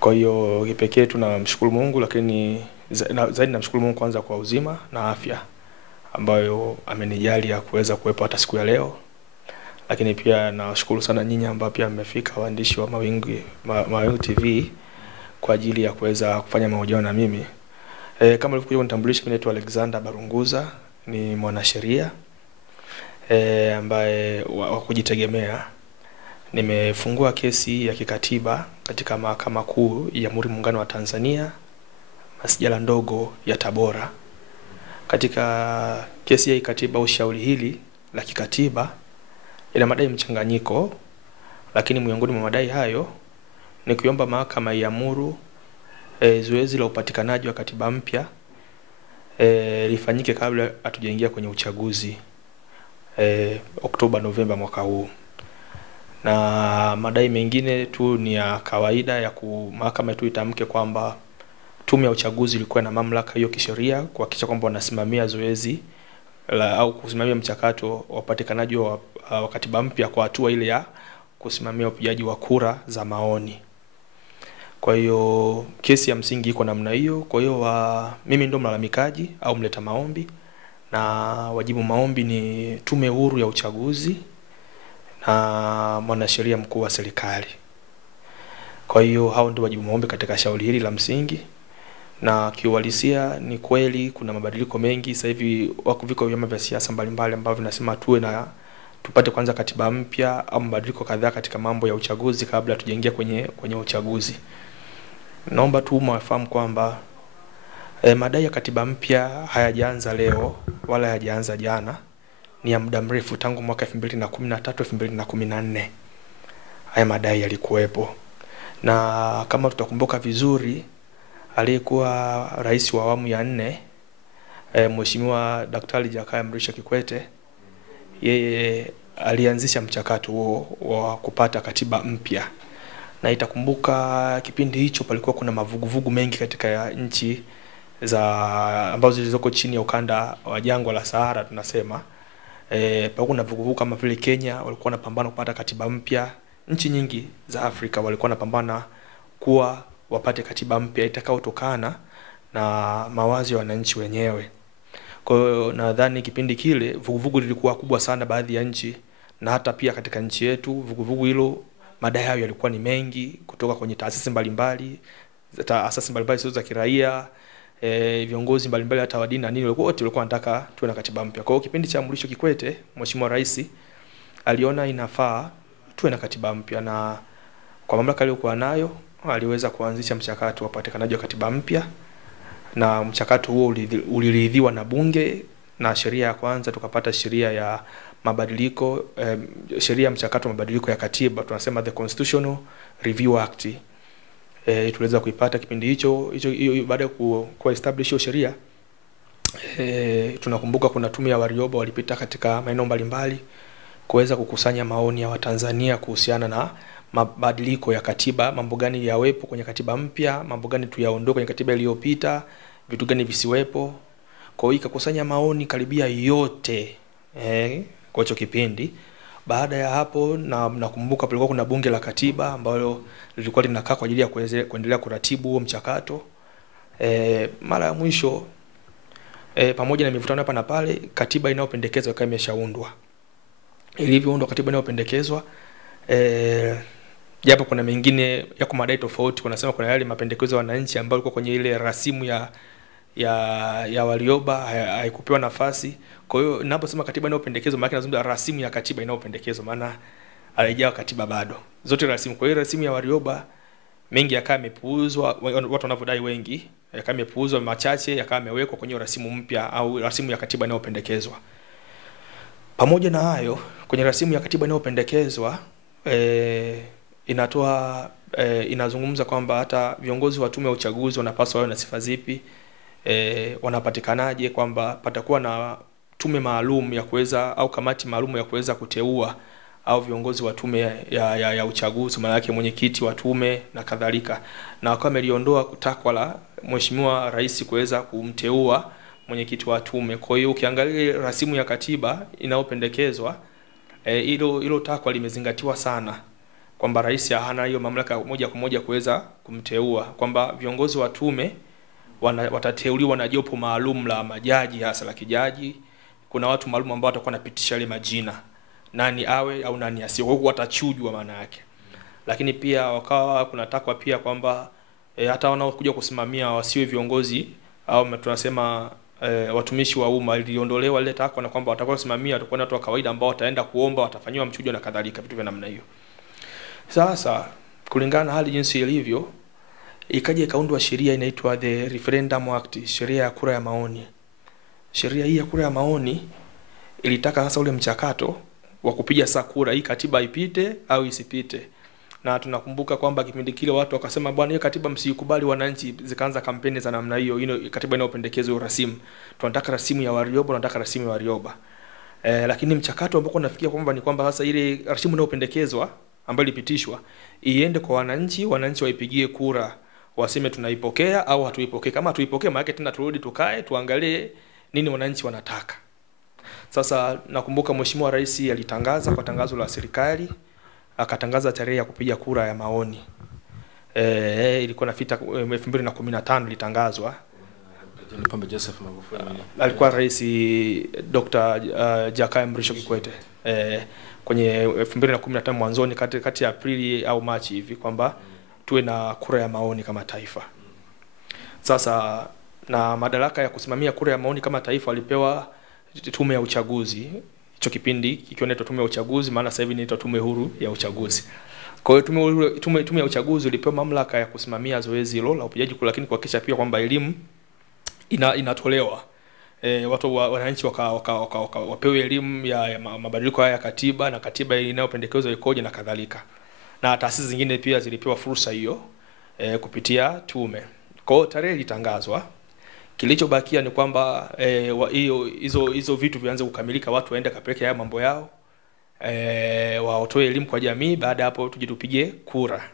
Kwa hiyo kipekee tunamshukuru Mungu, lakini zaidi namshukuru Mungu kwanza kwa uzima na afya ambayo amenijalia kuweza kuwepo hata siku ya leo. Lakini pia nawashukuru sana nyinyi ambao pia mmefika, waandishi wa Mawingu TV kwa ajili ya kuweza kufanya mahojiano na mimi. Kama nilivyokuja kunitambulisha, mimi naitwa Alexander Barunguza, ni mwanasheria ambaye wa kujitegemea. Nimefungua kesi ya kikatiba katika Mahakama Kuu ya Jamhuri ya Muungano wa Tanzania, masijala ndogo ya Tabora. Katika kesi ya kikatiba, ushauri hili la kikatiba ina madai mchanganyiko, lakini miongoni mwa madai hayo ni kuomba mahakama iamuru zoezi la upatikanaji wa katiba mpya lifanyike kabla hatujaingia kwenye uchaguzi Oktoba Novemba mwaka huu. Na madai mengine tu ni ya kawaida ya mahakama tu itamke kwamba tume ya uchaguzi ilikuwa na mamlaka hiyo kisheria kuhakikisha kwamba wanasimamia zoezi au kusimamia mchakato wa upatikanaji wa katiba mpya kwa hatua ile ya kusimamia upigaji wa kura za maoni. Kwa hiyo kesi ya msingi iko namna hiyo. Kwa hiyo mimi ndo mlalamikaji au mleta maombi, na wajibu maombi ni Tume Huru ya Uchaguzi na mwanasheria mkuu wa serikali. Kwa hiyo hao ndio wajibu maombi katika shauri hili la msingi. Na kiuhalisia ni kweli kuna mabadiliko mengi sasa hivi, viko vyama vya siasa mbalimbali ambavyo vinasema tupate kwanza katiba mpya au mabadiliko kadhaa katika mambo ya uchaguzi kabla tujaingia kwenye uchaguzi. Naomba tu mwafahamu kwamba madai ya katiba mpya hayajaanza leo wala hayajaanza jana, ni ya muda mrefu tangu mwaka 2013 2014. Haya madai yalikuwepo, na kama tutakumbuka vizuri, aliyekuwa rais wa awamu ya 4 Mheshimiwa Daktari Jakaya Mrisho Kikwete, yeye alianzisha mchakato huo wa kupata katiba mpya. Na itakumbuka kipindi hicho palikuwa kuna mavuguvugu mengi katika nchi ambazo zilizoko chini ya ukanda wa jangwa la Sahara tunasema. Palikuwa kuna vuguvugu kama vile Kenya walikuwa wanapambana kupata katiba mpya. Nchi nyingi za Afrika walikuwa wanapambana kuwa wapate katiba mpya itakaotokana na mawazo ya wananchi wenyewe. Kwa hiyo nadhani kipindi kile vuguvugu lilikuwa kubwa sana baadhi ya nchi, na hata pia katika nchi yetu vuguvugu hilo madai hayo yalikuwa ni mengi kutoka kwenye taasisi mbalimbali sio za kiraia, viongozi mbalimbali hata wa dini na nini, wote walikuwa wanataka tuwe na katiba mpya. Kwa hiyo kipindi cha Mrisho Kikwete, Mheshimiwa Rais aliona inafaa tuwe na katiba mpya, na kwa mamlaka aliyokuwa nayo aliweza kuanzisha mchakato wa upatikanaji wa katiba mpya, na mchakato huo uliridhiwa na bunge, na sheria ya kwanza tukapata sheria ya mabadiliko, sheria ya mchakato wa mabadiliko ya katiba, tunasema the Constitutional Review Act. Tuliweza kuipata kipindi hicho baada ya ku establish hiyo sheria. Tunakumbuka kuna tume ya Warioba walipita katika maeneo mbalimbali kuweza kukusanya maoni ya Watanzania kuhusiana na mabadiliko ya katiba, mambo gani yawepo kwenye katiba mpya, mambo gani tuyaondoe kwenye katiba iliyopita, vitu gani visiwepo. Kwa hiyo ikakusanya maoni karibia yote kwa hicho kipindi. Baada ya hapo, na nakumbuka palikuwa kuna bunge la katiba ambalo lilikuwa linakaa kwa ajili ya kuendelea kuratibu huo mchakato. Mara ya mwisho pamoja na mivutano hapa na pale, katiba inayopendekezwa kama imeshaundwa. Ilivyoundwa katiba inayopendekezwa, japo kuna mengine yako madai tofauti, wanasema kuna yale mapendekezo ya wananchi ambayo yalikuwa kwenye ile rasimu ya Warioba haikupewa nafasi. Kwa hiyo ninaposema katiba inayopendekezwa, maana nazungumza rasimu ya katiba inayopendekezwa, maana haijawa katiba bado. Zote rasimu. Kwa hiyo rasimu ya Warioba mengi yakawa yamepuuzwa, watu wanavodai wengi, yakawa yamepuuzwa, machache yakawa yamewekwa kwenye rasimu mpya au rasimu ya katiba inayopendekezwa. Pamoja na hayo, kwenye rasimu ya katiba inayopendekezwa inazungumza kwamba hata viongozi wa tume ya uchaguzi wanapaswa wawe na sifa zipi, wanapatikanaje, kwamba patakuwa na tume maalum ya kuweza au kamati maalum ya kuweza kuteua au viongozi wa tume ya uchaguzi, maana yake mwenyekiti wa tume na kadhalika. Na wakawa wameliondoa takwa la Mheshimiwa Rais kuweza kumteua mwenyekiti wa tume. Kwa hiyo ukiangalia rasimu ya katiba inayopendekezwa, hilo takwa limezingatiwa sana kwamba rais hana hiyo mamlaka moja kwa moja kuweza kumteua, kwamba viongozi wa tume watateuliwa na jopo maalum la majaji, hasa la kijaji. Kuna watu maalum ambao watakuwa wanapitisha ile majina, nani awe au nani asiwe, huko watachujwa maana yake. Lakini pia wakawa kunatakwa pia kwamba hata wanaokuja kusimamia wasiwe viongozi au tunasema watumishi wa umma, iliondolewa ile takwa, na kwamba watakuwa kusimamia watakuwa watu wa kawaida ambao wataenda kuomba, watafanywa mchujo na kadhalika, vitu vya namna hiyo. Sasa kulingana na hali jinsi ilivyo, ikaja ikaundwa sheria inaitwa the Referendum Act, sheria ya kura ya maoni. Sheria hii ya kura ya maoni ilitaka sasa ule mchakato wa kupiga saa kura hii katiba ipite au isipite. Na tunakumbuka kwamba kipindi kile watu wakasema bwana, hiyo katiba msikubali, wananchi zikaanza kampeni za namna hiyo, katiba inayopendekezwa urasimu. Tunataka rasimu ya Warioba, tunataka rasimu ya Warioba. Lakini mchakato ambao nafikia kwamba ni kwamba sasa ile rasimu inayopendekezwa ambayo ilipitishwa iende kwa wananchi, wananchi waipigie kura, waseme tunaipokea au hatuipokee. Kama tuipokee, maana tena turudi tukae tuangalie nini wananchi wanataka. Sasa nakumbuka Mheshimiwa Rais alitangaza kwa tangazo la serikali, akatangaza tarehe ya kupiga kura ya maoni. Ilikuwa nafita 2015 ilitangazwa. Pombe Joseph Magufuli alikuwa rais Dr. Jakaya Mrisho Kikwete. Kwenye 2015 mwanzoni, kati ya Aprili au Machi hivi, kwamba tuwe na kura ya maoni kama taifa. Sasa na madaraka ya kusimamia kura ya maoni kama taifa alipewa tume ya uchaguzi. Hicho kipindi ikiwa inaitwa tume ya uchaguzi, maana sasa hivi inaitwa tume huru ya uchaguzi. Kwa hiyo tume ya uchaguzi ilipewa mamlaka ya kusimamia zoezi hilo la upigaji kura, lakini kuhakikisha pia kwamba elimu inatolewa. Watu wananchi wapewe elimu ya mabadiliko haya ya katiba, na katiba inayopendekezwa ikoje na kadhalika. Na taasisi zingine pia zilipewa fursa hiyo kupitia tume. Kwa hiyo tarehe ilitangazwa. Kilichobakia ni kwamba hizo vitu vianze kukamilika, watu waende kapeleke haya mambo yao, watoe elimu kwa jamii. Baada hapo tuje tupige kura.